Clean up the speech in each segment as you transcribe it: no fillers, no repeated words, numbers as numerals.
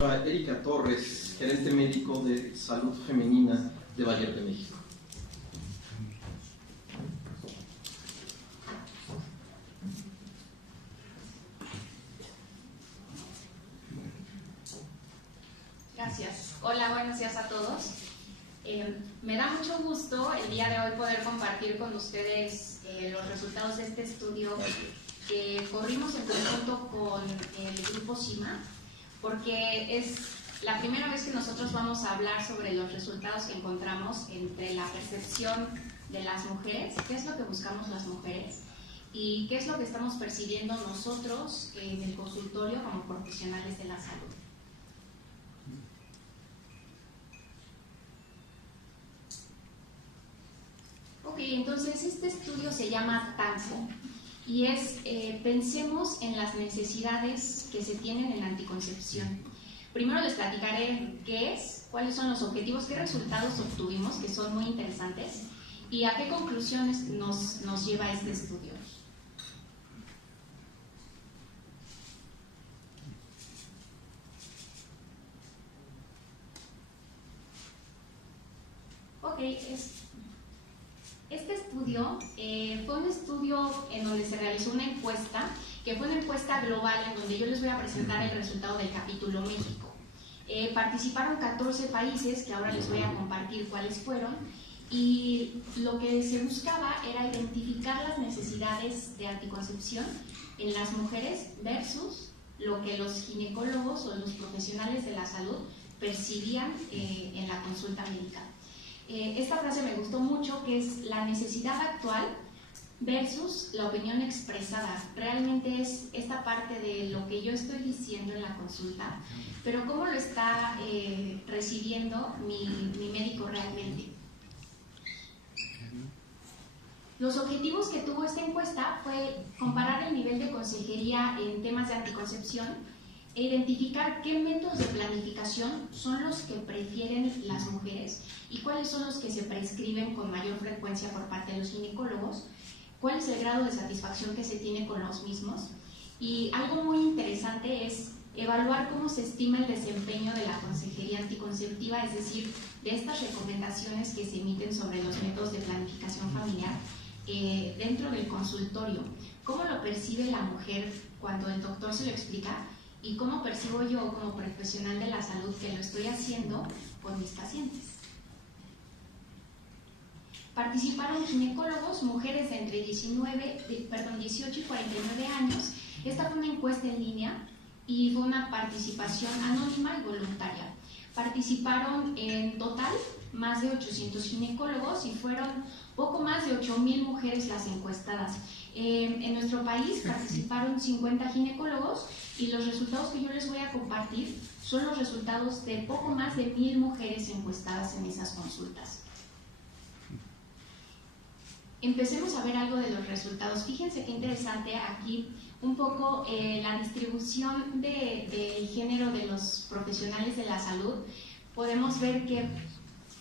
Erika Torres, gerente médico de salud femenina de Bayer de México. Gracias. Hola, buenos días a todos. Me da mucho gusto el día de hoy poder compartir con ustedes los resultados de este estudio que corrimos en conjunto con el grupo CIMA, porque es la primera vez que nosotros vamos a hablar sobre los resultados que encontramos entre la percepción de las mujeres, qué es lo que buscamos las mujeres y qué es lo que estamos percibiendo nosotros en el consultorio como profesionales de la salud. Ok, entonces este estudio se llama TANCO y es pensemos en las necesidades que se tienen en la anticoncepción. Primero les platicaré qué es, cuáles son los objetivos, qué resultados obtuvimos, que son muy interesantes, y a qué conclusiones nos lleva este estudio. Ok, este estudio fue un estudio en donde se realizó una encuesta, que fue una encuesta global en donde yo les voy a presentar el resultado del capítulo México. Participaron 14 países, que ahora les voy a compartir cuáles fueron, y lo que se buscaba era identificar las necesidades de anticoncepción en las mujeres versus lo que los ginecólogos o los profesionales de la salud percibían en la consulta médica. Esta frase me gustó mucho, que es la necesidad actual versus la opinión expresada. Realmente es esta parte de lo que yo estoy diciendo en la consulta, pero cómo lo está recibiendo mi médico realmente. Los objetivos que tuvo esta encuesta fue comparar el nivel de consejería en temas de anticoncepción e identificar qué métodos de planificación son los que prefieren las mujeres y cuáles son los que se prescriben con mayor frecuencia por parte de los ginecólogos, cuál es el grado de satisfacción que se tiene con los mismos, y algo muy interesante es evaluar cómo se estima el desempeño de la consejería anticonceptiva, es decir, de estas recomendaciones que se emiten sobre los métodos de planificación familiar dentro del consultorio. ¿Cómo lo percibe la mujer cuando el doctor se lo explica? ¿Y cómo percibo yo como profesional de la salud que lo estoy haciendo con mis pacientes? Participaron ginecólogos, mujeres de entre 18 y 49 años. Esta fue una encuesta en línea y fue una participación anónima y voluntaria. Participaron en total más de 800 ginecólogos y fueron poco más de 8,000 mujeres las encuestadas. En nuestro país participaron 50 ginecólogos y los resultados que yo les voy a compartir son los resultados de poco más de 1,000 mujeres encuestadas en esas consultas. Empecemos a ver algo de los resultados. Fíjense qué interesante aquí un poco la distribución del género de los profesionales de la salud. Podemos ver que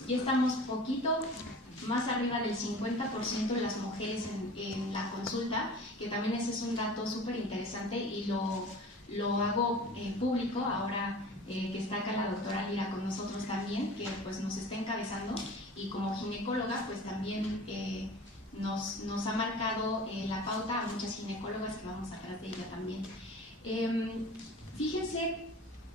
ya estamos poquito más arriba del 50% de las mujeres en la consulta, que también ese es un dato súper interesante y lo hago público ahora que está acá la doctora Lira con nosotros también, que pues nos está encabezando, y como ginecóloga pues también nos ha marcado la pauta a muchas ginecólogas que vamos atrás de ella también. Fíjense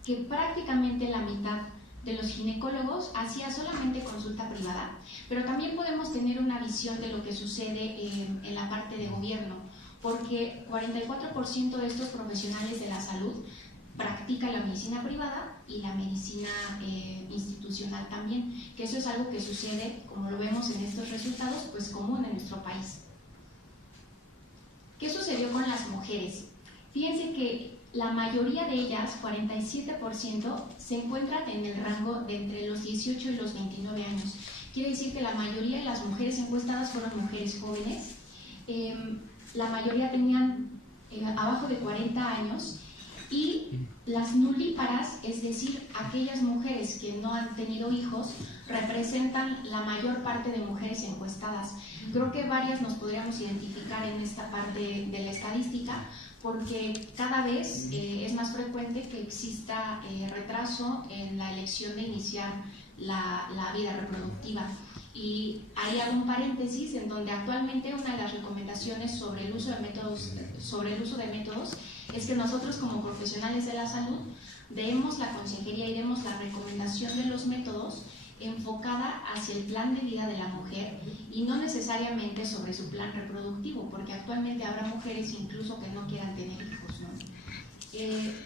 que prácticamente la mitad de los ginecólogos hacía solamente consulta privada, pero también podemos tener una visión de lo que sucede en la parte de gobierno, porque 44% de estos profesionales de la salud practican la medicina privada y la medicina institucional también, que eso es algo que sucede, como lo vemos en estos resultados, pues común en nuestro país. ¿Qué sucedió con las mujeres? Fíjense que la mayoría de ellas, 47%, se encuentran en el rango de entre los 18 y los 29 años. Quiere decir que la mayoría de las mujeres encuestadas fueron mujeres jóvenes. La mayoría tenían abajo de 40 años y las nulíparas, es decir, aquellas mujeres que no han tenido hijos, representan la mayor parte de mujeres encuestadas. Creo que varias nos podríamos identificar en esta parte de la estadística, porque cada vez es más frecuente que exista retraso en la elección de iniciar la vida reproductiva. Y ahí hago un paréntesis en donde actualmente una de las recomendaciones sobre el uso de métodos, es que nosotros como profesionales de la salud demos la consejería y demos la recomendación de los métodos enfocada hacia el plan de vida de la mujer y no necesariamente sobre su plan reproductivo, porque actualmente habrá mujeres incluso que no quieran tener hijos, ¿no?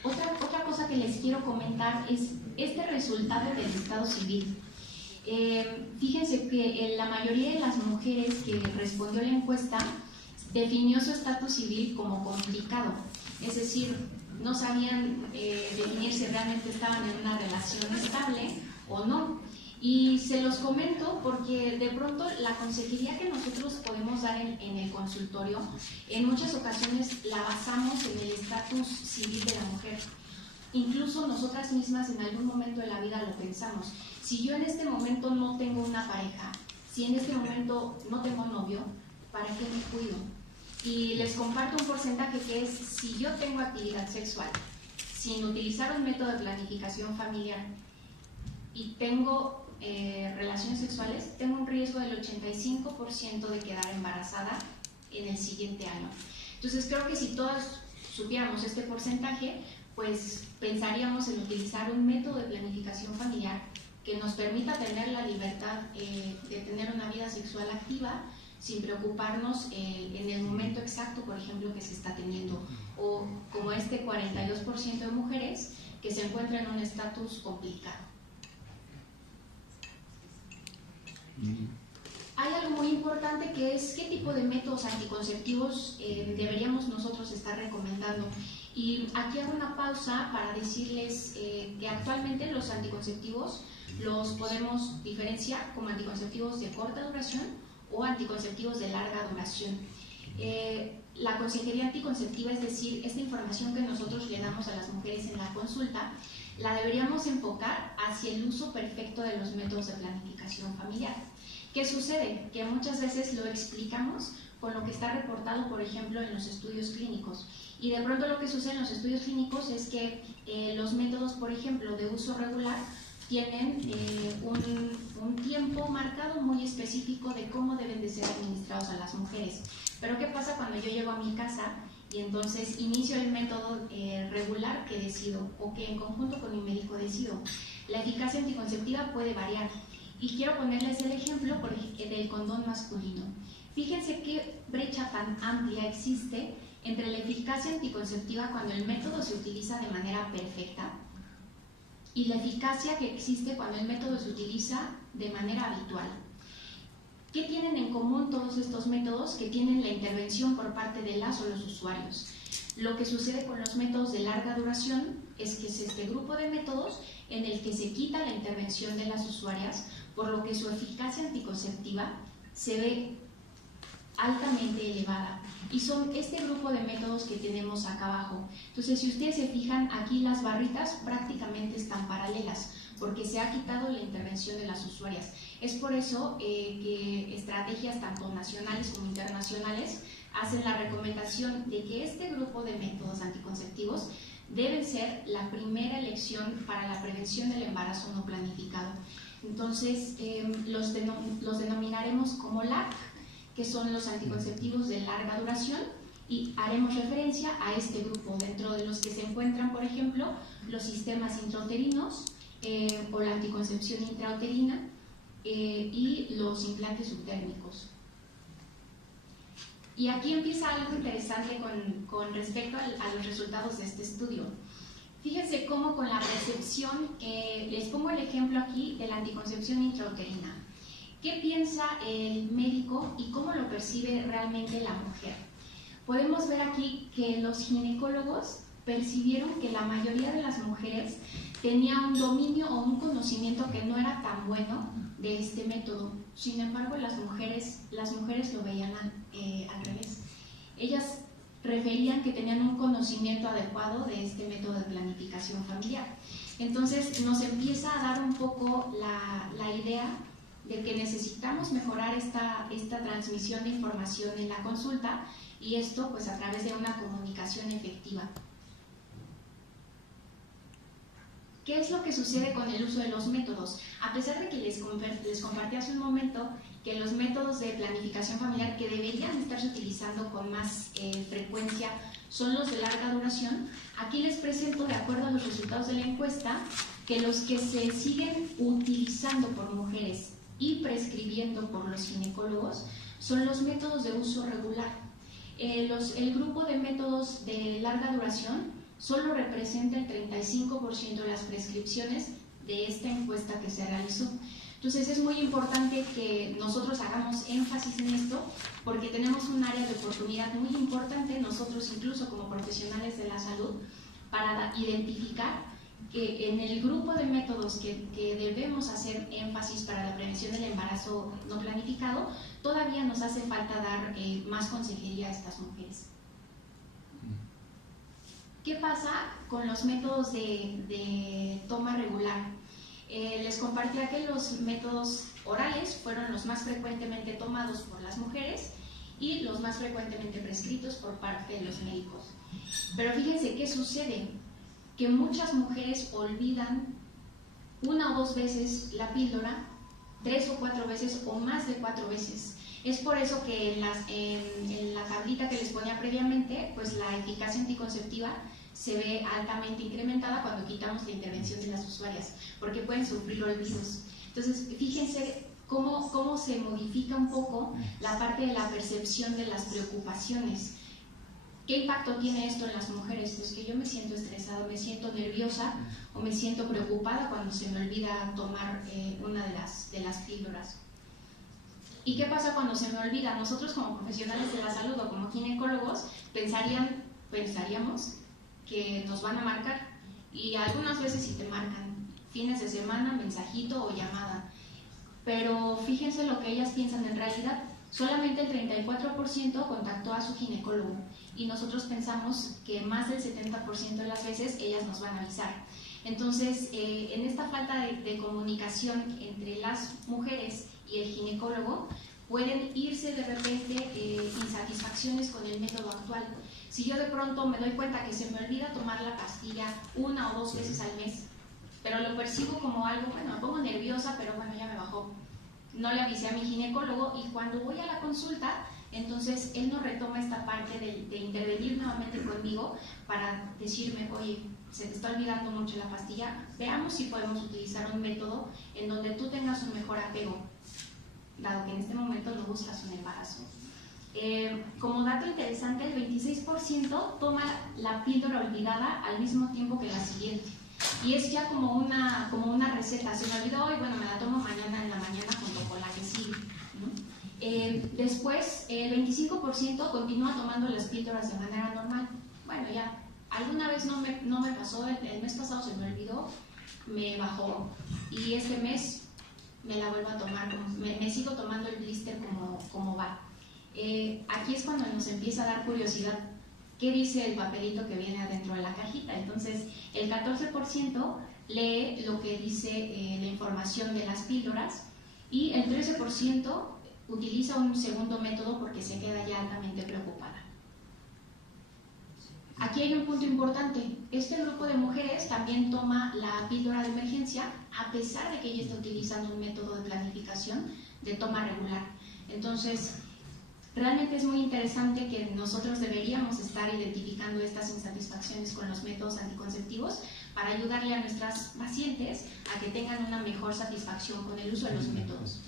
Otra cosa que les quiero comentar es este resultado del estado civil. Fíjense que la mayoría de las mujeres que respondió a la encuesta definió su estatus civil como complicado, es decir, no sabían definir si realmente estaban en una relación estable o no. Y se los comento porque de pronto la consejería que nosotros podemos dar en el consultorio, en muchas ocasiones la basamos en el estatus civil de la mujer. Incluso nosotras mismas en algún momento de la vida lo pensamos. Si yo en este momento no tengo una pareja, si en este momento no tengo novio, ¿para qué me cuido? Y les comparto un porcentaje que es, si yo tengo actividad sexual sin utilizar un método de planificación familiar y tengo relaciones sexuales, tengo un riesgo del 85% de quedar embarazada en el siguiente año. Entonces creo que si todos supiéramos este porcentaje, pues pensaríamos en utilizar un método de planificación familiar que nos permita tener la libertad de tener una vida sexual activa sin preocuparnos en el momento exacto, por ejemplo, que se está teniendo, o como este 42% de mujeres que se encuentran en un estatus complicado. Hay algo muy importante que es qué tipo de métodos anticonceptivos deberíamos nosotros estar recomendando. Y aquí hago una pausa para decirles que actualmente los anticonceptivos los podemos diferenciar como anticonceptivos de corta duración o anticonceptivos de larga duración. La consejería anticonceptiva, es decir, esta información que nosotros le damos a las mujeres en la consulta, la deberíamos enfocar hacia el uso perfecto de los métodos de planificación familiar. ¿Qué sucede? Que muchas veces lo explicamos con lo que está reportado, por ejemplo, en los estudios clínicos. Y de pronto lo que sucede en los estudios clínicos es que los métodos, por ejemplo, de uso regular tienen un tiempo marcado muy específico de cómo deben de ser administrados a las mujeres. Pero ¿qué pasa cuando yo llego a mi casa y entonces inicio el método regular que decido o que en conjunto con mi médico decido? La eficacia anticonceptiva puede variar. Y quiero ponerles el ejemplo del condón masculino. Fíjense qué brecha tan amplia existe entre la eficacia anticonceptiva cuando el método se utiliza de manera perfecta y la eficacia que existe cuando el método se utiliza de manera habitual. ¿Qué tienen en común todos estos métodos? Que tienen la intervención por parte de las o los usuarios. Lo que sucede con los métodos de larga duración es que es este grupo de métodos en el que se quita la intervención de las usuarias, por lo que su eficacia anticonceptiva se ve altamente elevada. Y son este grupo de métodos que tenemos acá abajo. Entonces, si ustedes se fijan, aquí las barritas prácticamente están paralelas, porque se ha quitado la intervención de las usuarias. Es por eso que estrategias tanto nacionales como internacionales hacen la recomendación de que este grupo de métodos anticonceptivos deben ser la primera elección para la prevención del embarazo no planificado. Entonces, los denominaremos como LAC, que son los anticonceptivos de larga duración, y haremos referencia a este grupo, dentro de los que se encuentran, por ejemplo, los sistemas intrauterinos o la anticoncepción intrauterina y los implantes subtérmicos. Y aquí empieza algo interesante con respecto a los resultados de este estudio. Fíjense cómo con la percepción, les pongo el ejemplo aquí de la anticoncepción intrauterina. ¿Qué piensa el médico y cómo lo percibe realmente la mujer? Podemos ver aquí que los ginecólogos percibieron que la mayoría de las mujeres tenía un dominio o un conocimiento que no era tan bueno de este método. Sin embargo, las mujeres lo veían al revés. Ellas referían que tenían un conocimiento adecuado de este método de planificación familiar. Entonces nos empieza a dar un poco la idea de que necesitamos mejorar esta transmisión de información en la consulta y esto pues a través de una comunicación efectiva. ¿Qué es lo que sucede con el uso de los métodos? A pesar de que les compartí hace un momento que los métodos de planificación familiar que deberían estarse utilizando con más frecuencia son los de larga duración, aquí les presento, de acuerdo a los resultados de la encuesta, que los que se siguen utilizando por mujeres y prescribiendo por los ginecólogos son los métodos de uso regular. El grupo de métodos de larga duración solo representa el 35% de las prescripciones de esta encuesta que se realizó. Entonces es muy importante que nosotros hagamos énfasis en esto porque tenemos un área de oportunidad muy importante nosotros incluso como profesionales de la salud para identificar que en el grupo de métodos que debemos hacer énfasis para la prevención del embarazo no planificado, todavía nos hace falta dar más consejería a estas mujeres. ¿Qué pasa con los métodos de toma regular? Les compartía que los métodos orales fueron los más frecuentemente tomados por las mujeres y los más frecuentemente prescritos por parte de los médicos. Pero fíjense qué sucede, que muchas mujeres olvidan 1 o 2 veces la píldora, 3 o 4 veces o más de 4 veces. Es por eso que en la tablita que les ponía previamente, pues la eficacia anticonceptiva se ve altamente incrementada cuando quitamos la intervención de las usuarias, porque pueden sufrir olvidos. Entonces, fíjense cómo se modifica un poco la parte de la percepción de las preocupaciones. ¿Qué impacto tiene esto en las mujeres? Pues que yo me siento estresada, me siento nerviosa o me siento preocupada cuando se me olvida tomar una de las píldoras. ¿Y qué pasa cuando se me olvida? Nosotros como profesionales de la salud o como ginecólogos pensaríamos que nos van a marcar, y algunas veces sí te marcan, fines de semana, mensajito o llamada, pero fíjense lo que ellas piensan en realidad. Solamente el 34% contactó a su ginecólogo y nosotros pensamos que más del 70% de las veces ellas nos van a avisar. Entonces, en esta falta de comunicación entre las mujeres y el ginecólogo, pueden irse de repente insatisfacciones con el método actual. Si yo de pronto me doy cuenta que se me olvida tomar la pastilla 1 o 2 veces al mes, pero lo percibo como algo, bueno, me pongo nerviosa, pero bueno, ya me bajó. No le avisé a mi ginecólogo y cuando voy a la consulta, entonces él no retoma esta parte de intervenir nuevamente conmigo para decirme, oye, se te está olvidando mucho la pastilla, veamos si podemos utilizar un método en donde tú tengas un mejor apego, dado que en este momento no buscas un embarazo. Como dato interesante, el 26% toma la píldora olvidada al mismo tiempo que la siguiente. Y es ya como una receta. Se me olvidó hoy, bueno, me la tomo mañana en la mañana junto con la que sigue, ¿no? Después, el 25% continúa tomando las píldoras de manera normal. Bueno, ya, alguna vez no me pasó, el mes pasado se me olvidó, me bajó, y este mes me la vuelvo a tomar, me sigo tomando el blister como va. Aquí es cuando nos empieza a dar curiosidad qué dice el papelito que viene adentro de la cajita. Entonces, el 14% lee lo que dice la información de las píldoras y el 13% utiliza un segundo método porque se queda ya altamente preocupada. Aquí hay un punto importante. Este grupo de mujeres también toma la píldora de emergencia a pesar de que ella está utilizando un método de planificación de toma regular. Entonces, realmente es muy interesante que nosotros deberíamos estar identificando estas insatisfacciones con los métodos anticonceptivos para ayudarle a nuestras pacientes a que tengan una mejor satisfacción con el uso de los métodos.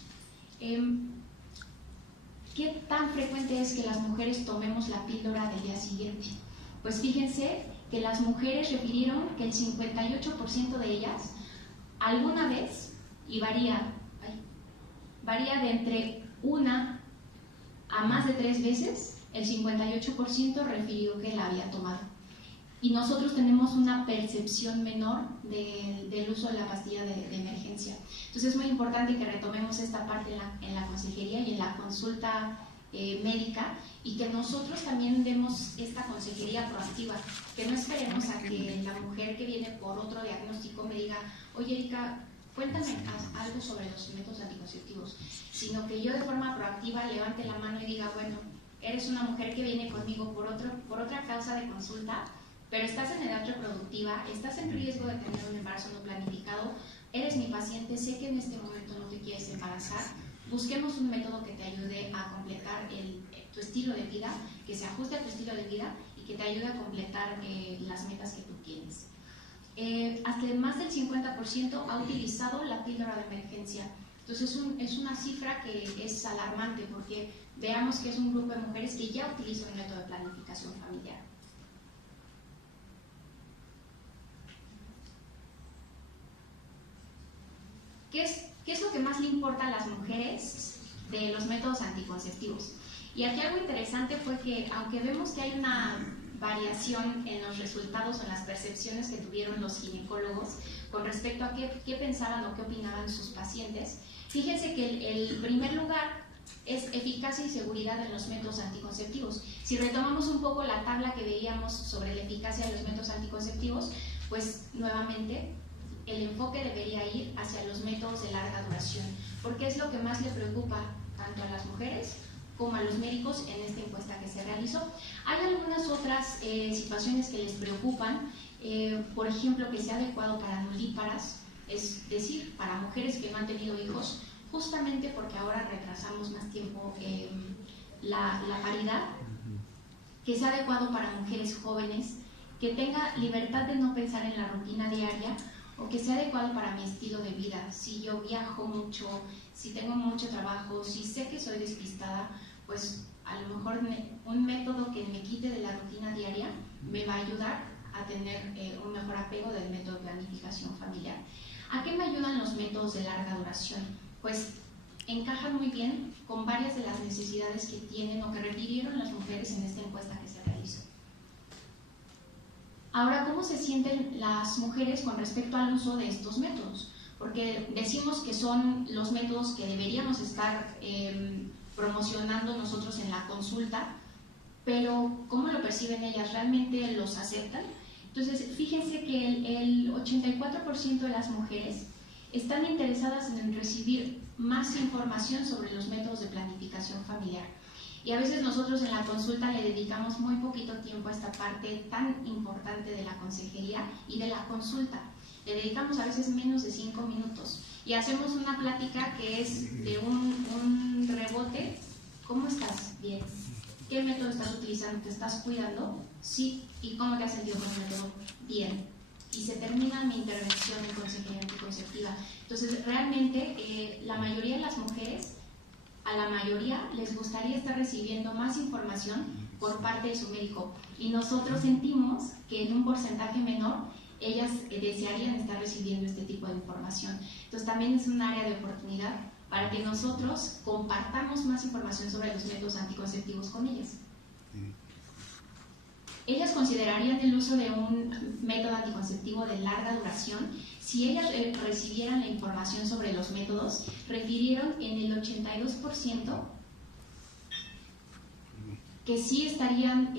¿Qué tan frecuente es que las mujeres tomemos la píldora del día siguiente? Pues fíjense que las mujeres refirieron que el 58% de ellas alguna vez, y varía de entre 1 a más de 3 veces, el 58% refirió que la había tomado. Y nosotros tenemos una percepción menor del uso de la pastilla de emergencia. Entonces es muy importante que retomemos esta parte en la consejería y en la consulta médica, y que nosotros también demos esta consejería proactiva, que no esperemos a que la mujer que viene por otro diagnóstico me diga, oye Erika, cuéntame algo sobre los métodos anticonceptivos, sino que yo de forma proactiva levante la mano y diga, bueno, eres una mujer que viene conmigo por otra causa de consulta, pero estás en edad reproductiva, estás en riesgo de tener un embarazo no planificado, eres mi paciente, sé que en este momento no te quieres embarazar, busquemos un método que te ayude a completar tu estilo de vida, que se ajuste a tu estilo de vida y que te ayude a completar las metas que tú tienes. Hasta más del 50% ha utilizado la píldora de emergencia. Entonces es una cifra que es alarmante porque veamos que es un grupo de mujeres que ya utiliza un método de planificación familiar. ¿Qué es lo que más le importa a las mujeres de los métodos anticonceptivos? Y aquí algo interesante fue que, aunque vemos que hay una variación en los resultados o en las percepciones que tuvieron los ginecólogos con respecto a qué pensaban o qué opinaban sus pacientes, fíjense que el primer lugar es eficacia y seguridad en los métodos anticonceptivos. Si retomamos un poco la tabla que veíamos sobre la eficacia de los métodos anticonceptivos, pues nuevamente el enfoque debería ir hacia los métodos de larga duración, porque es lo que más le preocupa tanto a las mujeres como a los médicos en esta encuesta que se realizó. Hay algunas otras situaciones que les preocupan, por ejemplo, que sea adecuado para nulíparas, es decir, para mujeres que no han tenido hijos, justamente porque ahora retrasamos más tiempo la paridad, que sea adecuado para mujeres jóvenes, que tenga libertad de no pensar en la rutina diaria, o que sea adecuado para mi estilo de vida. Si yo viajo mucho, si tengo mucho trabajo, si sé que soy despistada, pues a lo mejor un método que me quite de la rutina diaria me va a ayudar a tener un mejor apego del método de planificación familiar. ¿A qué me ayudan los métodos de larga duración? Pues encajan muy bien con varias de las necesidades que tienen o que refirieron las mujeres en esta encuesta que se realizó. Ahora, ¿cómo se sienten las mujeres con respecto al uso de estos métodos? Porque decimos que son los métodos que deberíamos estar promocionando nosotros en la consulta, pero ¿cómo lo perciben ellas? ¿Realmente los aceptan? Entonces, fíjense que el 84% de las mujeres están interesadas en recibir más información sobre los métodos de planificación familiar. Y a veces nosotros en la consulta le dedicamos muy poquito tiempo a esta parte tan importante de la consejería y de la consulta. Le dedicamos a veces menos de 5 minutos y hacemos una plática que es de un rebote. ¿Cómo estás? Bien. ¿Qué método estás utilizando? ¿Te estás cuidando? Sí. ¿Y cómo te has sentido con el método? Bien. Y se termina mi intervención en consejería anticonceptiva. Entonces, realmente la mayoría de las mujeres, a la mayoría les gustaría estar recibiendo más información por parte de su médico, y nosotros sentimos que en un porcentaje menor ellas desearían estar recibiendo este tipo de información. Entonces también es un área de oportunidad para que nosotros compartamos más información sobre los métodos anticonceptivos con ellas. Ellas considerarían el uso de un método anticonceptivo de larga duración si ellas recibieran la información sobre los métodos. Refirieron en el 82% que sí estarían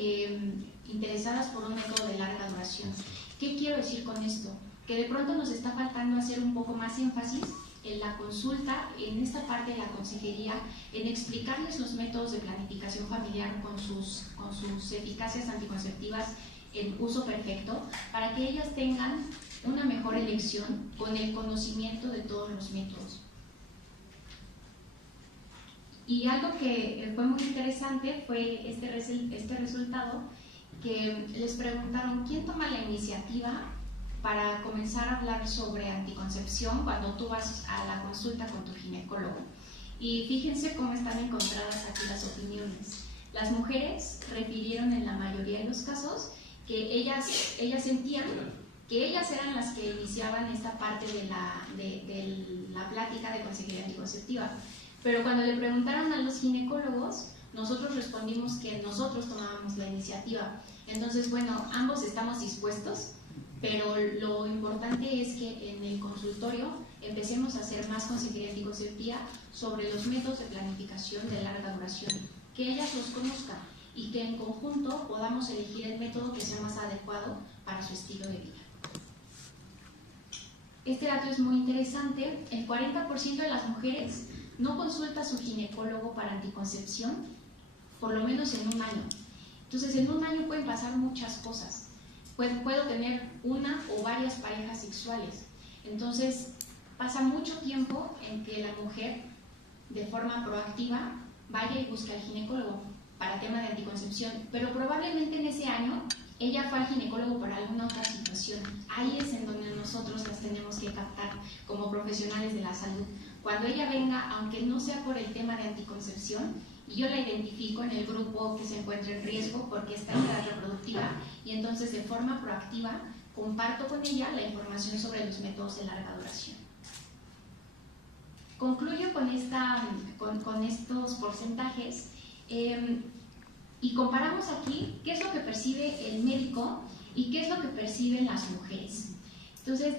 interesadas por un método de larga duración. ¿Qué quiero decir con esto? Que de pronto nos está faltando hacer un poco más énfasis en la consulta, en esta parte de la consejería, en explicarles los métodos de planificación familiar con sus eficacias anticonceptivas en uso perfecto, para que ellas tengan una mejor elección con el conocimiento de todos los métodos. Y algo que fue muy interesante fue este resultado, que les preguntaron quién toma la iniciativa para comenzar a hablar sobre anticoncepción cuando tú vas a la consulta con tu ginecólogo. Y fíjense cómo están encontradas aquí las opiniones. Las mujeres refirieron en la mayoría de los casos que ellas sentían que ellas eran las que iniciaban esta parte de la plática de consejería anticonceptiva. Pero cuando le preguntaron a los ginecólogos, nosotros respondimos que nosotros tomábamos la iniciativa. Entonces, bueno, ambos estamos dispuestos, pero lo importante es que en el consultorio empecemos a hacer más consejería anticonceptiva sobre los métodos de planificación de larga duración, que ellas los conozcan y que en conjunto podamos elegir el método que sea más adecuado para su estilo de vida. Este dato es muy interesante. El 40% de las mujeres no consulta a su ginecólogo para anticoncepción por lo menos en un año. Entonces, en un año pueden pasar muchas cosas. Puedo tener una o varias parejas sexuales. Entonces, pasa mucho tiempo en que la mujer, de forma proactiva, vaya y busque al ginecólogo para tema de anticoncepción, pero probablemente en ese año ella fue al ginecólogo para alguna otra situación. Ahí es en donde nosotros las tenemos que captar como profesionales de la salud. Cuando ella venga, aunque no sea por el tema de anticoncepción, y yo la identifico en el grupo que se encuentra en riesgo porque está en edad reproductiva, y entonces de forma proactiva comparto con ella la información sobre los métodos de larga duración. Concluyo con estos porcentajes y comparamos aquí qué es lo que percibe el médico y qué es lo que perciben las mujeres. Entonces,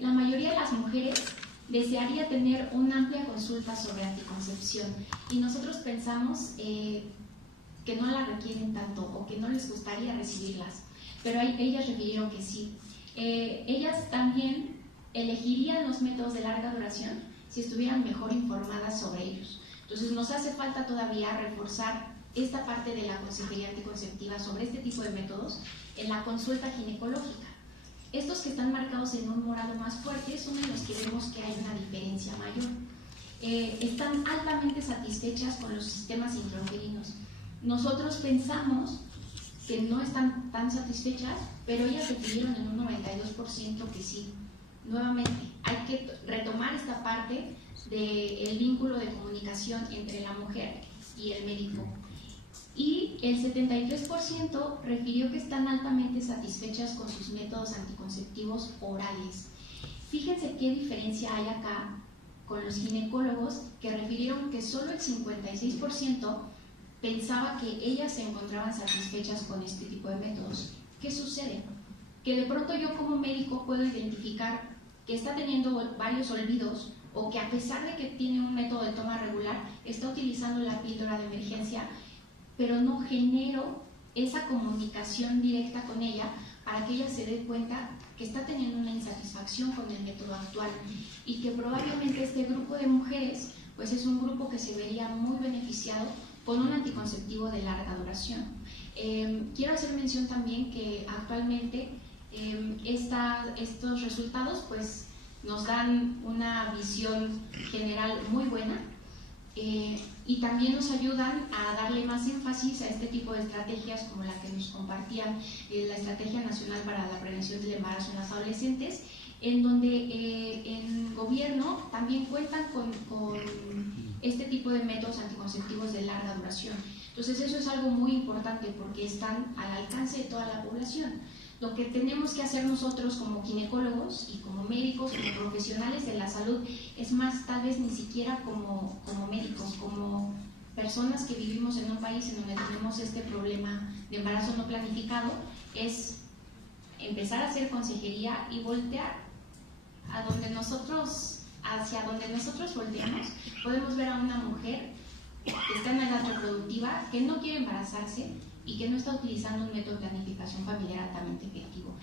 la mayoría de las mujeres desearía tener una amplia consulta sobre anticoncepción y nosotros pensamos que no la requieren tanto o que no les gustaría recibirlas, pero ellas refirieron que sí. Ellas también elegirían los métodos de larga duración si estuvieran mejor informadas sobre ellos. Entonces nos hace falta todavía reforzar esta parte de la consejería anticonceptiva sobre este tipo de métodos en la consulta ginecológica. Estos que están marcados en un morado más fuerte son en los que vemos que hay una diferencia mayor. Están altamente satisfechas con los sistemas intrauterinos. Nosotros pensamos que no están tan satisfechas, pero ellas refirieron en un 92% que sí. Nuevamente, hay que retomar esta parte del vínculo de comunicación entre la mujer y el médico. Y el 73% refirió que están altamente satisfechas con sus métodos anticonceptivos orales. Fíjense qué diferencia hay acá con los ginecólogos que refirieron que solo el 56% pensaba que ellas se encontraban satisfechas con este tipo de métodos. ¿Qué sucede? Que de pronto yo como médico puedo identificar que está teniendo varios olvidos o que a pesar de que tiene un método de toma regular, está utilizando la píldora de emergencia, pero no genero esa comunicación directa con ella para que ella se dé cuenta que está teniendo una insatisfacción con el método actual y que probablemente este grupo de mujeres pues es un grupo que se vería muy beneficiado con un anticonceptivo de larga duración. Quiero hacer mención también que actualmente estos resultados pues nos dan una visión general muy buena y también nos ayudan a darle más énfasis a este tipo de estrategias como la que nos compartían la Estrategia Nacional para la Prevención del Embarazo en las Adolescentes, en donde el gobierno también cuentan con este tipo de métodos anticonceptivos de larga duración. Entonces eso es algo muy importante porque están al alcance de toda la población. Lo que tenemos que hacer nosotros como ginecólogos y como médicos, como profesionales de la salud, es más, tal vez ni siquiera como médicos, como personas que vivimos en un país en donde tenemos este problema de embarazo no planificado, es empezar a hacer consejería y voltear hacia donde nosotros volteamos, podemos ver a una mujer que está en edad reproductiva, que no quiere embarazarse y que no está utilizando un método de planificación familiar altamente efectivo.